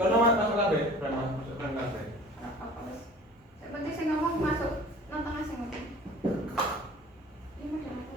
Karena masuk kabeh, masuk kabeh. Apa wis. Yang penting sing ngomong masuk nang tengah sing ngomong. Ini model apa?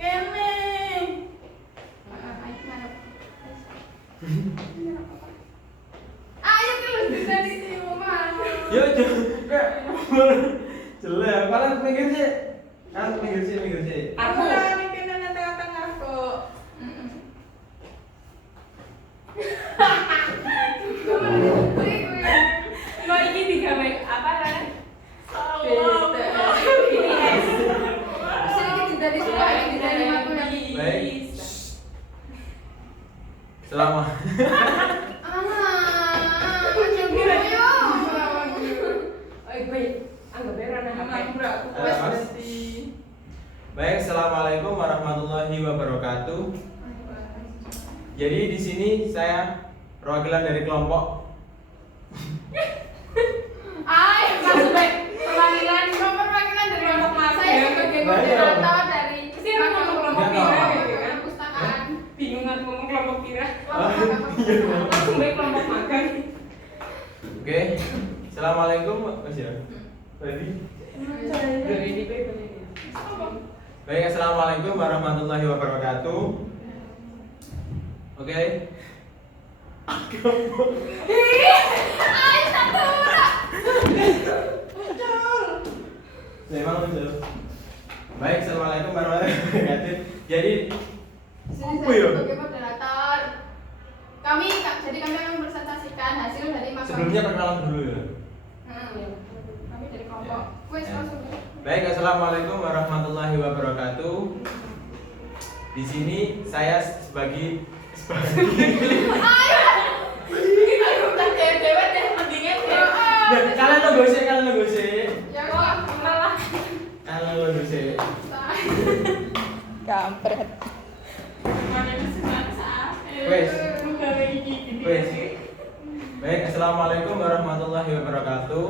Kene. Ayo terus dari sini Mama. Yo jelek, kalian pinggir sih. Kan pinggir sih. Aku ora mikir nang tengah-tengah kok. Mau iki digawe apa kan? Ini es. Sini kita dari suka ini dari aku lagi. Baik. Selama Macam gitu yo. Baik. Anggap aja ranah apa yang aku Wes, berarti. Baik, assalamualaikum warahmatullahi wabarakatuh. Jadi di sini saya perwakilan dari kelompok. Ayo masuk baik. Perwakilan dari kelompok Mas. Saya sebagai moderator dari kelompok pira gitu kan. Perpustakaan. Bingung aku ngomong kelompok pira. Kelompok Langsung baik kelompok makan. Oke. Assalamualaikum Mas ya. Tadi. Dari ini baik. Baik, assalamualaikum warahmatullahi wabarakatuh. Oke. Ayo satu. Memang betul. Baik, assalamualaikum warahmatullahi wabarakatuh. Jadi Sini apa ya? saya sebagai moderator. Jadi kami akan presentasikan hasil dari makan. Sebelumnya perkenalan dulu ya. Kami dari kelompok. Wes langsung. Baik, assalamualaikum warahmatullahi wabarakatuh. Di sini saya sebagai Kita udah dewe deh mendingan ya. kalian lo gosip. Ya wah, malah. Kalian lo gosip. Kampret. Mana kesukaan saat. Wes. Gawe iki gini. Wes. Baik, assalamualaikum warahmatullahi wabarakatuh.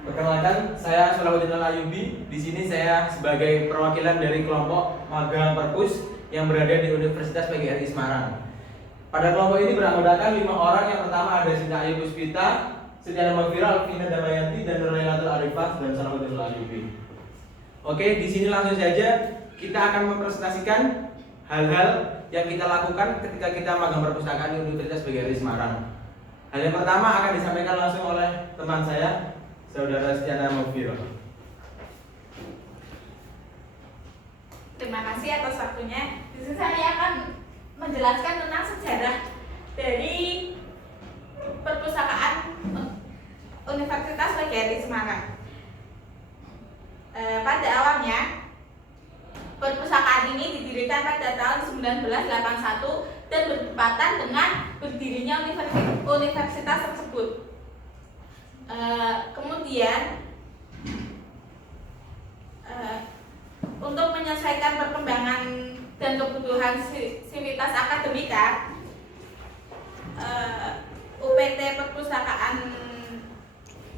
Perkenalkan, saya Solahuddin Al-Ayubi. Di sini saya sebagai perwakilan dari kelompok magang perpus yang berada di Universitas PGRI Semarang. Pada kelompok ini beranggotakan 5 orang. Yang pertama ada Sinta Ayu Puspita, Setia Mafira, Alvina Damayanti, dan Nurailatul Arifah dan Solahuddin Al-Ayubi. Oke, di sini langsung saja kita akan mempresentasikan hal-hal yang kita lakukan ketika kita magang perpustakaan di Universitas PGRI Semarang. Hal yang pertama akan disampaikan langsung oleh teman saya, Saudara Setia Mafira. Terima kasih atas waktunya. Di sini saya akan menjelaskan tentang sejarah dari perpustakaan Universitas PGRI Semarang. Pada awalnya perpustakaan ini didirikan pada tahun 1981 dan bertepatan dengan berdirinya universitas tersebut. Kemudian untuk menyesuaikan perkembangan dan kebutuhan sivitas akademika, UPT Perpustakaan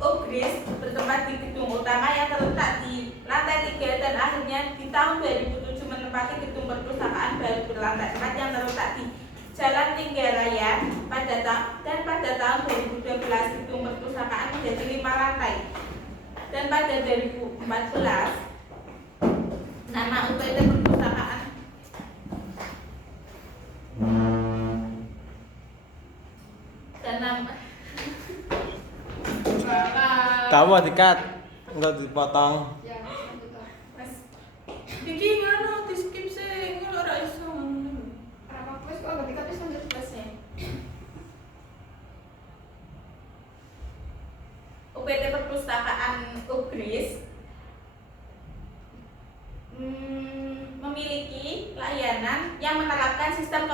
UGRIS bertempat di gedung utama yang terletak di lantai 3 dan akhirnya di tahun 2007 menempati gedung perpustakaan baru berlantai 4 yang terletak di Jalan Tinggaraya dan pada tahun 2012 gedung perpustakaan menjadi 5 lantai. Dan pada 2014 nama UPT Perpustakaan dan nama Kamu dikat, enggak dipotong. Ya, betul. Mas iki ngono di skip sih ngono ora iso. Kenapa wes kok ketika wis lanjut kelasnya? UPT Perpustakaan UGRIS memiliki layanan yang menerapkan sistem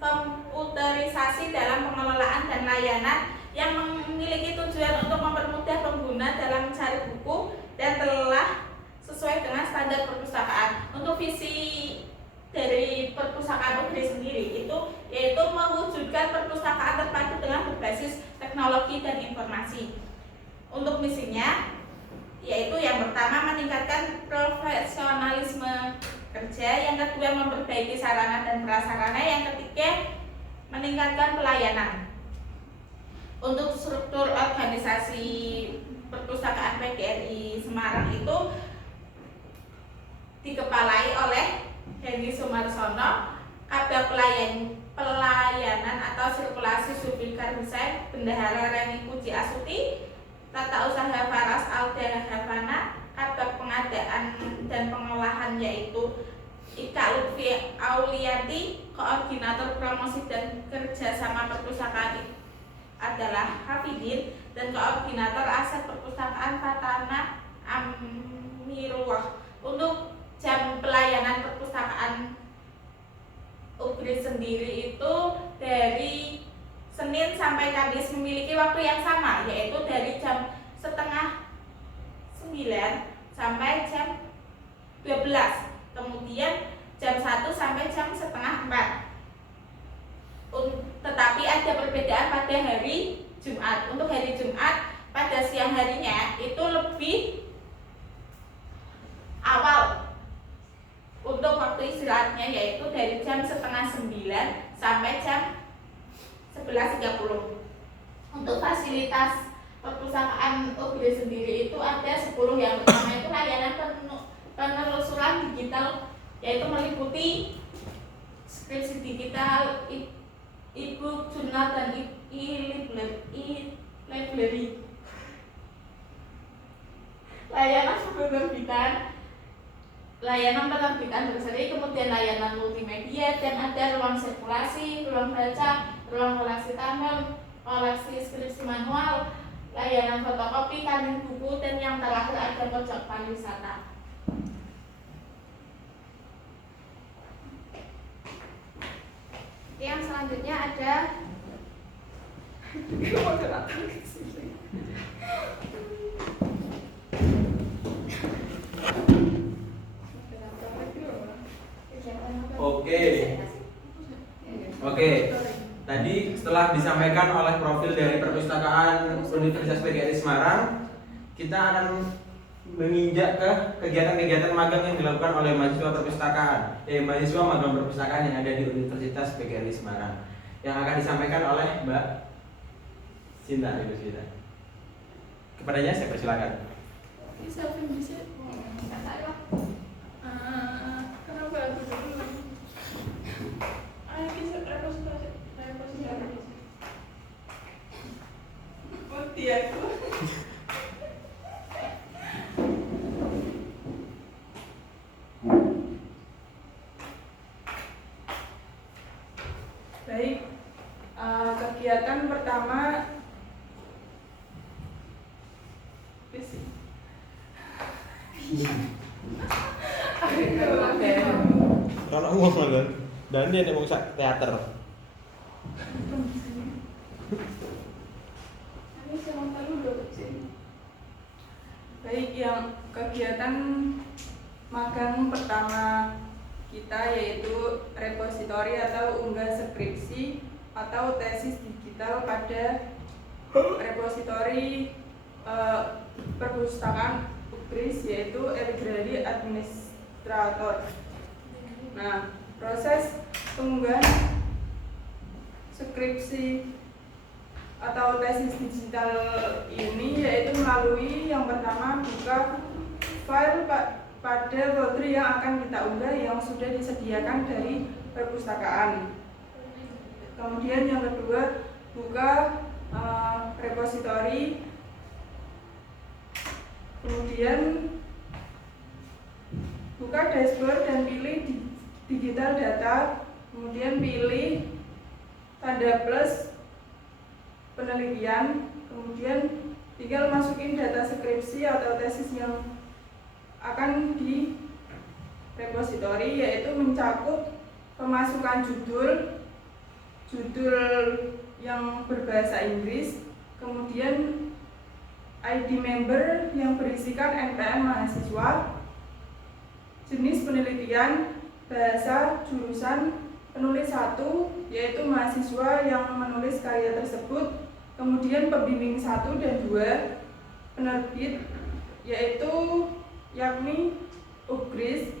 komputerisasi dalam pengelolaan dan layanan yang memiliki tujuan untuk mempermudah pengguna dalam mencari buku dan telah sesuai dengan standar perpustakaan. Untuk visi dari perpustakaan UGRIS sendiri itu yaitu mewujudkan perpustakaan terpadu teknologi dan informasi. Untuk misinya yaitu yang pertama meningkatkan profesionalisme kerja, yang kedua memperbaiki sarana dan prasarana, yang ketiga meningkatkan pelayanan. Untuk struktur organisasi perpustakaan PGRI Semarang itu dikepalai oleh Hendy Sumarsono, Kabag Pelayanan atau Sirkulasi Zulfikar Husain, Bendahara Reni Puji Astuti, Tata Usaha Faras Alda Havana, Kabag Pengadaan dan Pengolahan yaitu Ika Lutfi Aulianti, Koordinator Promosi dan Kerjasama Perpustakaan adalah Hafidin, dan Koordinator Aset Perpustakaan Fatana Amirullah. Untuk jam pelayanan perpustakaan UGRIS sendiri itu dari Senin sampai Kamis memiliki waktu yang sama, yaitu dari jam setengah 9 sampai jam 12, kemudian jam 1 sampai jam setengah 4. Tetapi ada perbedaan pada hari Jumat. Untuk hari Jumat pada siang harinya itu lebih awal untuk waktu istirahatnya, yaitu dari jam setengah 9 sampai jam 11.30. Untuk fasilitas perpustakaan UGRIS sendiri itu ada 10. Yang pertama itu layanan penelusuran digital, yaitu meliputi skripsi digital, e-book, jurnal, dan e-library. Layanan penerbitan berseri, kemudian layanan multimedia, dan ada ruang sirkulasi, ruang baca, ruang koleksi taman, koleksi skripsi manual, layanan fotokopi, kantin buku, dan yang terakhir ada pojok pariwisata. Yang selanjutnya ada Oke. Tadi setelah disampaikan oleh profil dari perpustakaan Universitas PGRI Semarang, kita akan menginjak ke kegiatan-kegiatan magang yang dilakukan oleh mahasiswa perpustakaan, mahasiswa magang perpustakaan yang ada di Universitas PGRI Semarang, yang akan disampaikan oleh Mbak Cinta, Ibu Cinta. Kepadanya saya persilakan. Kenapa aku dulu? Ayo kita repositosi. Bukti aku. Baik, kegiatan pertama Kalau ngomong malah, dan dia mau teater. Baik, yang kegiatan magang pertama kita yaitu repositori atau unggah skripsi atau tesis digital pada repositori perpustakaan UGRIS yaitu e-library administrator. Nah, proses pengunggahan skripsi atau tesis digital ini yaitu melalui yang pertama buka file pada folder yang akan kita unggah yang sudah disediakan dari perpustakaan. Kemudian yang kedua buka repositori, kemudian buka dashboard dan pilih digital data, kemudian pilih tanda plus penelitian, kemudian tinggal masukin data skripsi atau tesis yang akan di repositori, yaitu mencakup pemasukan judul yang berbahasa Inggris, kemudian ID member yang berisikan NPM mahasiswa, jenis penelitian, bahasa, jurusan, penulis 1 yaitu mahasiswa yang menulis karya tersebut, Kemudian pembimbing 1 dan 2 penerbit yaitu yakni UGRIS.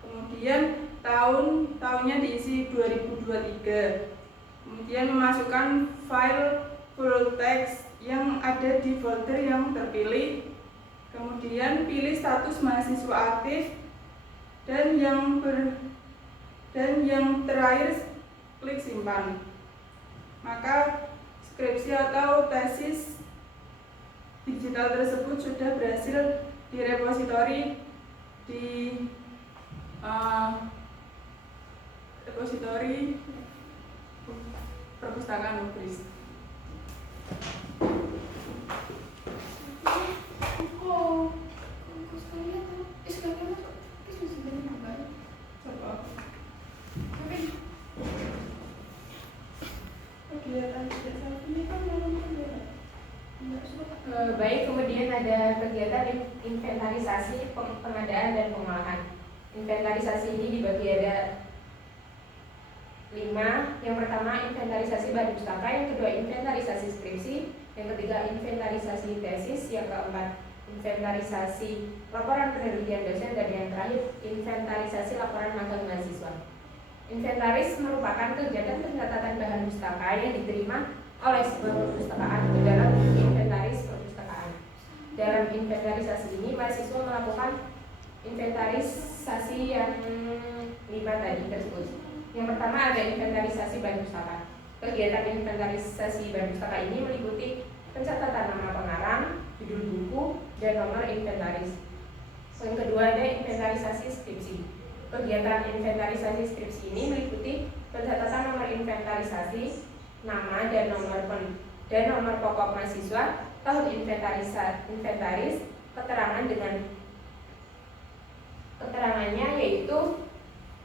Kemudian tahunnya diisi 2023. Kemudian memasukkan file full text yang ada di folder yang terpilih. Kemudian pilih status mahasiswa aktif dan yang terakhir klik simpan. Maka skripsi atau tesis digital tersebut sudah berhasil direpositori di repositori perpustakaan UGRIS. Baik, kemudian ada kegiatan inventarisasi pengadaan dan pengolahan. Inventarisasi ini dibagi ada 5. Yang pertama inventarisasi bahan pustaka, yang kedua inventarisasi skripsi, yang ketiga inventarisasi tesis, yang keempat inventarisasi laporan penelitian dosen, dan yang terakhir inventarisasi laporan magang mahasiswa. Inventaris merupakan kegiatan pencatatan bahan pustaka yang diterima oleh sebuah perpustakaan ke dalam inventaris perpustakaan. Dalam inventarisasi ini mahasiswa melakukan inventarisasi yang 5 tadi tersebut. Yang pertama ada inventarisasi bahan pustaka. Kegiatan inventarisasi bahan pustaka ini meliputi pencatatan nama pengarang, judul buku, dan nomor inventaris. Yang kedua ada inventarisasi skripsi. Kegiatan inventarisasi skripsi ini meliputi pencatatan nomor inventarisasi, nama dan nomor pokok mahasiswa, tahun inventaris, keterangannya yaitu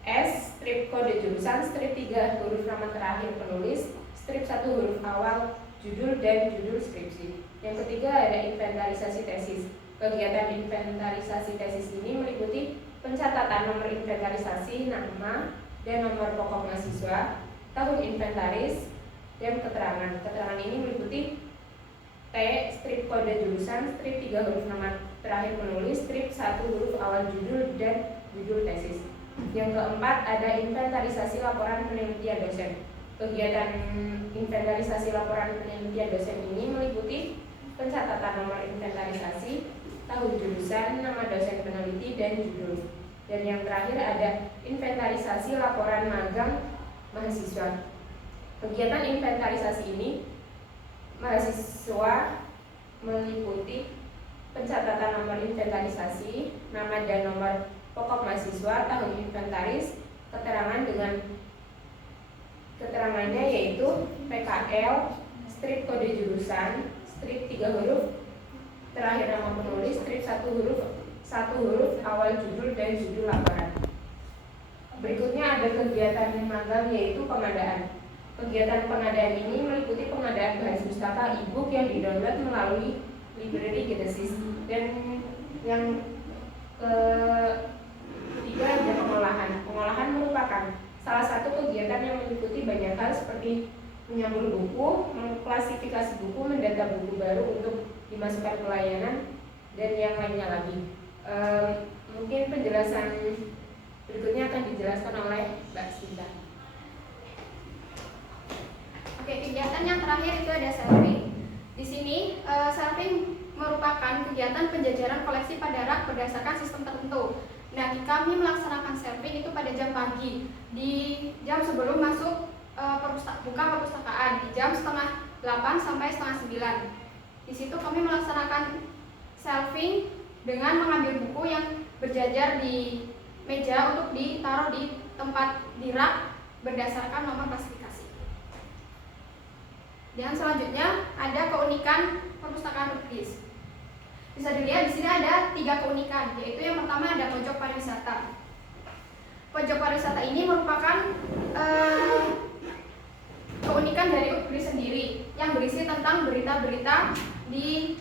S, strip kode jurusan, strip 3 huruf nama terakhir penulis, strip 1 huruf awal, judul, dan judul skripsi. Yang ketiga ada inventarisasi tesis. Kegiatan inventarisasi tesis ini meliputi pencatatan nomor inventarisasi, nama, dan nomor pokok mahasiswa, tahun inventaris, dan keterangan. Keterangan ini meliputi T, strip kode jurusan, strip 3 huruf nama terakhir penulis, strip 1 huruf awal judul, dan judul tesis. Yang keempat ada inventarisasi laporan penelitian dosen. Kegiatan inventarisasi laporan penelitian dosen ini meliputi pencatatan nomor inventarisasi, tahun jurusan, nama dosen peneliti, dan judul. Dan yang terakhir ada inventarisasi laporan magang mahasiswa. Kegiatan inventarisasi ini mahasiswa meliputi pencatatan nomor inventarisasi, nama dan nomor pokok mahasiswa, tahun inventaris, keterangannya yaitu PKL, strip kode jurusan, strip 3 huruf terakhir nama penulis, strip 1 huruf awal judul, dan judul laporan. Berikutnya ada kegiatan magang yaitu pengadaan. Kegiatan pengadaan ini meliputi pengadaan bahan pustaka e-book yang didownload melalui library Genesis. Dan yang ketiga ada pengolahan. Pengolahan merupakan salah satu kegiatan yang meliputi banyak hal seperti menyambung buku, mengklasifikasi buku, mendata buku baru untuk dimasukkan pelayanan, dan yang lainnya lagi. Mungkin penjelasan berikutnya akan dijelaskan oleh Mbak Sinta. Oke, kegiatan yang terakhir itu ada selfing. Di sini selfing merupakan kegiatan penjajaran koleksi pada rak berdasarkan sistem tertentu. Nah, kami melaksanakan selfing itu pada jam pagi, di jam sebelum masuk buka perpustakaan, di jam setengah 8 sampai setengah 9. Di situ kami melaksanakan selfing dengan mengambil buku yang berjajar di meja untuk ditaruh di tempat di rak berdasarkan nomor klasifikasi. Dan selanjutnya ada keunikan perpustakaan UGRIS. Bisa dilihat di sini ada 3 keunikan, yaitu yang pertama ada pojok pariwisata. Pojok pariwisata ini merupakan keunikan dari UGRIS sendiri yang berisi tentang berita-berita di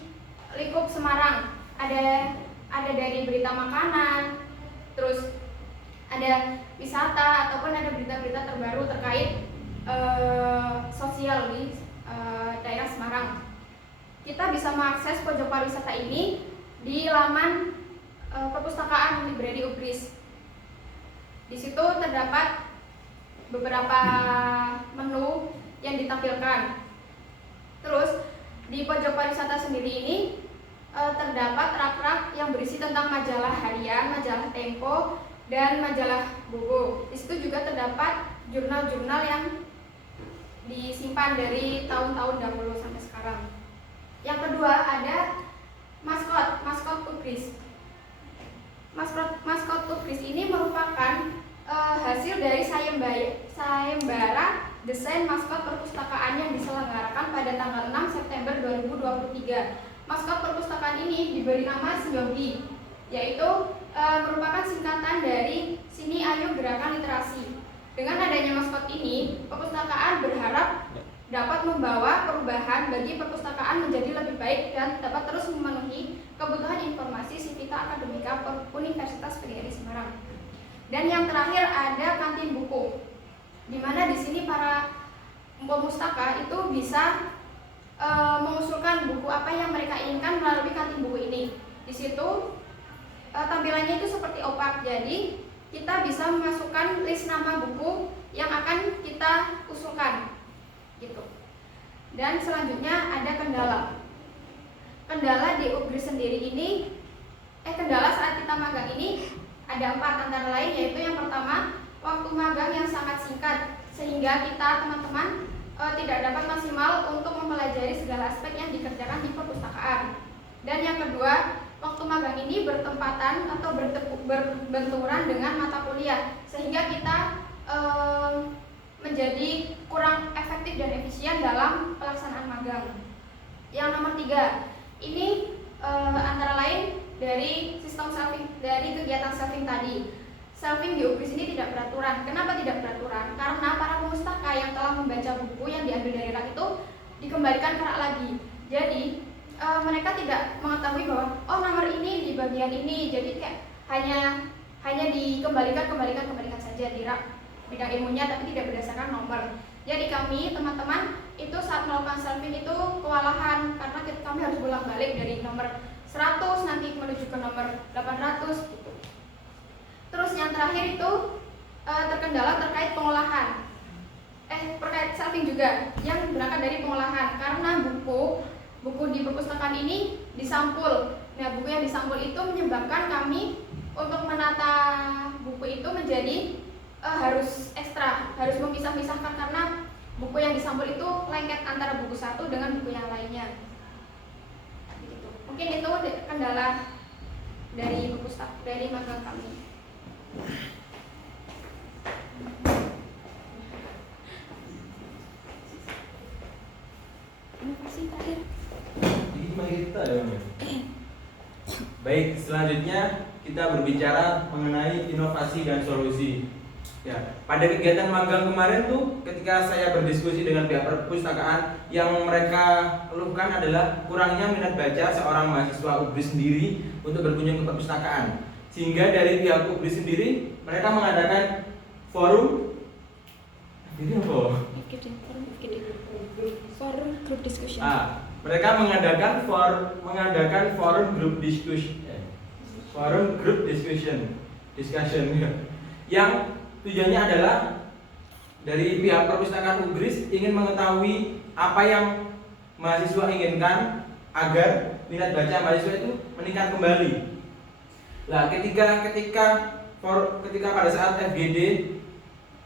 lingkup Semarang. Ada dari berita makanan, terus ada wisata, ataupun ada berita-berita terbaru terkait sosial di daerah Semarang. Kita bisa mengakses pojok pariwisata ini di laman perpustakaan Library UGRIS. Di situ terdapat beberapa menu yang ditampilkan. Terus di pojok pariwisata sendiri ini terdapat rak-rak yang berisi tentang majalah harian, majalah Tempo, dan majalah Bobo. Di situ juga terdapat jurnal-jurnal yang disimpan dari tahun-tahun dahulu sampai sekarang. Yang kedua ada maskot UGRIS. Maskot UGRIS ini merupakan hasil dari sayembara desain maskot perpustakaan yang diselenggarakan pada tanggal 6 September 2023. Maskot perpustakaan ini diberi nama Sinyogi, yaitu merupakan singkatan dari Sini Ayo Gerakan Literasi. Dengan adanya maskot ini, perpustakaan berharap dapat membawa perubahan bagi perpustakaan menjadi lebih baik dan dapat terus memenuhi kebutuhan informasi Civita Akademika Universitas PGRI Semarang. Dan yang terakhir ada kantin buku, di mana di sini para pemustaka itu bisa mengusulkan buku apa yang mereka inginkan melalui kantin buku ini. Di situ tampilannya itu seperti opak, jadi kita bisa memasukkan list nama buku yang akan kita usulkan, gitu. Dan selanjutnya ada kendala. Kendala di UGRIS sendiri ini, kendala saat kita magang ini ada 4 antara lain, yaitu yang pertama waktu magang yang sangat singkat sehingga kita teman-teman tidak dapat maksimal untuk mempelajari segala aspek yang dikerjakan di perpustakaan. Dan yang kedua, waktu magang ini bertempatan atau berbenturan dengan mata kuliah sehingga kita menjadi kurang efektif dan efisien dalam pelaksanaan magang. Yang nomor 3, ini antara lain dari sistem selfing, dari kegiatan selfing tadi. Selfing di UGRIS ini tidak beraturan. Kenapa tidak beraturan? Karena para pemustaka yang telah membaca buku yang diambil dari rak itu dikembalikan ke rak lagi. Jadi mereka tidak mengetahui bahwa nomor ini di bagian ini. Jadi kayak hanya dikembalikan saja di rak bidang ilmunya, tapi tidak berdasarkan nomor. Jadi kami teman-teman itu saat melakukan selfing itu kewalahan karena kami harus bolak-balik dari nomor 100 nanti menuju ke nomor 800 gitu. Terus yang terakhir itu terkendala terkait pengolahan. Terkait selfing juga yang berangkat dari pengolahan karena buku di perpustakaan ini disampul. Nah, buku yang disampul itu menyebabkan kami untuk menata buku itu menjadi harus ekstra, harus memisah-misahkan karena buku yang disampul itu lengket antara buku satu dengan buku yang lainnya. Mungkin itu kendala dari magang kami. Inovasi terakhir. Baik, selanjutnya kita berbicara mengenai inovasi dan solusi. Ya, pada kegiatan magang kemarin tuh ketika saya berdiskusi dengan pihak perpustakaan, yang mereka keluhkan adalah kurangnya minat baca seorang mahasiswa UGRIS sendiri untuk berkunjung ke perpustakaan. Sehingga dari pihak UGRIS sendiri mereka mengadakan forum group discussion. Mereka mengadakan forum group discussion yang tujuannya adalah dari pihak perpustakaan UGRIS ingin mengetahui apa yang mahasiswa inginkan agar minat baca mahasiswa itu meningkat kembali. Nah, ketika pada saat FGD,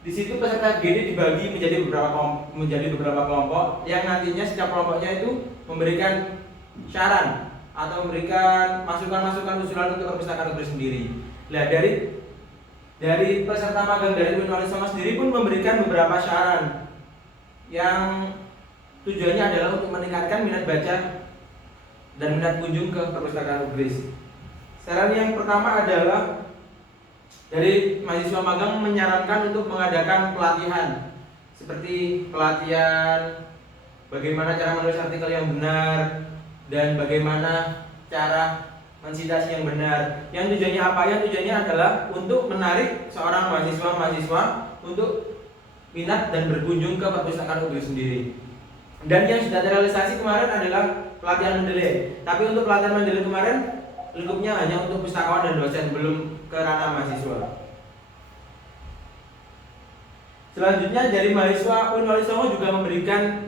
di situ peserta FGD dibagi menjadi beberapa kelompok yang nantinya setiap kelompoknya itu memberikan saran atau memberikan masukan-masukan usulan untuk perpustakaan UGRIS sendiri. Nah, dari peserta magang dari Uin Songo sendiri pun memberikan beberapa saran yang tujuannya adalah untuk meningkatkan minat baca dan minat kunjung ke perpustakaan UGRIS. Saran yang pertama adalah dari mahasiswa magang menyarankan untuk mengadakan pelatihan seperti pelatihan bagaimana cara menulis artikel yang benar dan bagaimana cara mensitasi yang benar. Yang tujuannya apa? Yang tujuannya adalah untuk menarik seorang mahasiswa untuk minat dan berkunjung ke perpustakaan UGRIS sendiri. Dan yang sudah terrealisasi kemarin adalah pelatihan Mendeley. Tapi untuk pelatihan Mendeley kemarin lingkupnya hanya untuk pustakawan dan dosen, belum ke ranah mahasiswa. Selanjutnya dari mahasiswa UIN Wali Songo juga memberikan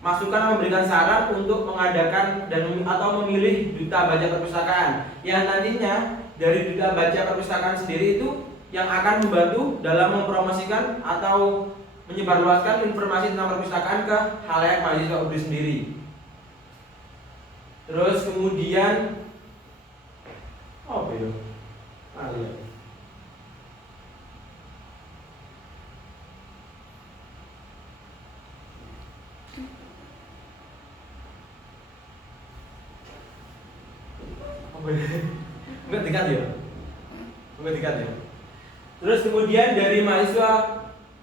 masukan, memberikan saran untuk mengadakan dan atau memilih duta baca perpustakaan yang nantinya dari duta baca perpustakaan sendiri itu yang akan membantu dalam mempromosikan atau menyebarluaskan informasi tentang perpustakaan ke khalayak mahasiswa UGRI sendiri. Terus kemudian enggak dekat ya? Enggak dekat ya? Terus kemudian dari mahasiswa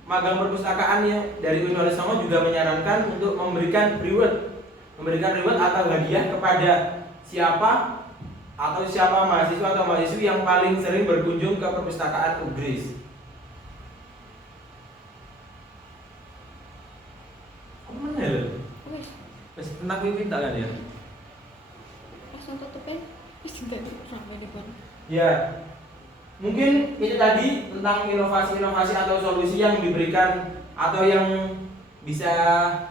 magang perpustakaan yang dari UIN Wali Songo juga menyarankan untuk memberikan reward atau hadiah kepada siapa mahasiswa atau mahasiswi yang paling sering berkunjung ke perpustakaan UGRIS. Mana ya? Wes enak pimpin tak kan ya? Langsung tutupin. Ya, mungkin itu tadi tentang inovasi-inovasi atau solusi yang diberikan atau yang bisa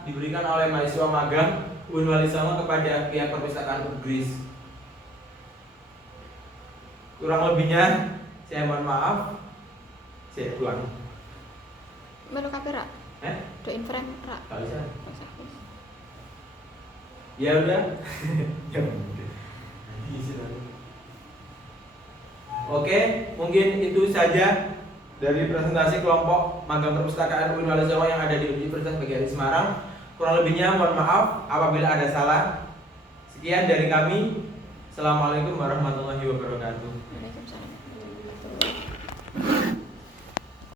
diberikan oleh mahasiswa magang UIN Wali Songo kepada pihak perpustakaan UGRIS. Kurang lebihnya saya mohon maaf. Saya pulang. Melu kamera. Doin frame ra. Gak bisa. Ya udah. Ya udah. Oke, mungkin itu saja dari presentasi kelompok magang perpustakaan UIN Wali Songo yang ada di Universitas PGRI Semarang. Kurang lebihnya mohon maaf apabila ada salah. Sekian dari kami. Assalamualaikum warahmatullahi wabarakatuh. Waalaikumsalam.